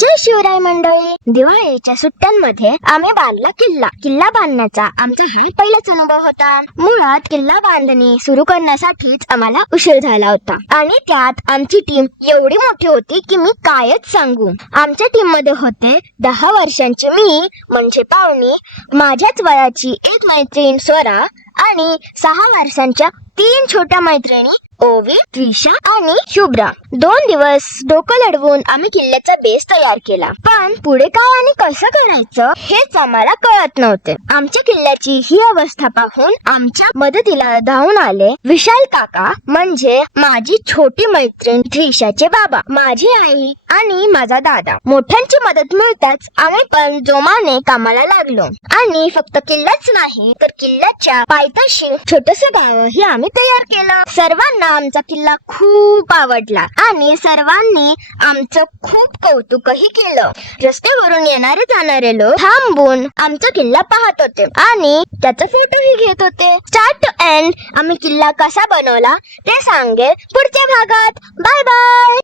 जय शिवराय मंडळी. दिवाळीच्या सुट्ट्यांमध्ये आम्ही बांधला किल्ला बांधण्याचा आमचा हा पहिलाच अनुभव होता. मुळात किल्ला बांधणी सुरू करण्यासाठीच आम्हाला उशीर झाला होता आणि त्यात आमची टीम एवढी मोठी होती की मी कायच सांगू. आमच्या टीम मध्ये होते 10 वर्षांची मी म्हणजे पावनी, माझ्याच वयाची एक मैत्रीण स्वरा आणि 6 वर्षांच्या 3 छोट्या मैत्रिणी ओवी, त्रिशा आणि शुभ्रा. 2 दिवस डोकं लढवून आम्ही किल्ल्याचा बेस तयार केला, पण पुढे काय आणि कसं करायचं हेच आम्हाला कळत नव्हते. आमच्या किल्ल्याची ही अवस्था पाहून आमच्या मदतीला धावून आले विशाल काका, म्हणजे माझी छोटी मैत्रीण त्रिशाचे बाबा, माझी आई आणि माझा दादा. मोठ्यांची मदत मिळताच आम्ही पण जोमाने कामाला लागलो आणि फक्त किल्लाच नाही तर किल्ल्याच्या पायथ्याशी छोटस गावही आम्ही तयार केलं. सर्वांना आमचा किल्ला खूप आवडला आणि सर्वांनी आमचं खूप कौतुकही केलं. रस्त्यावरून येणारे जाणारे लोक थांबून आमचा किल्ला पाहत होते आणि त्याचा फोटोही घेत होते. स्टार्ट टू एंड आम्ही किल्ला कसा बनवला ते सांगेल पुढच्या भागात. Bye bye.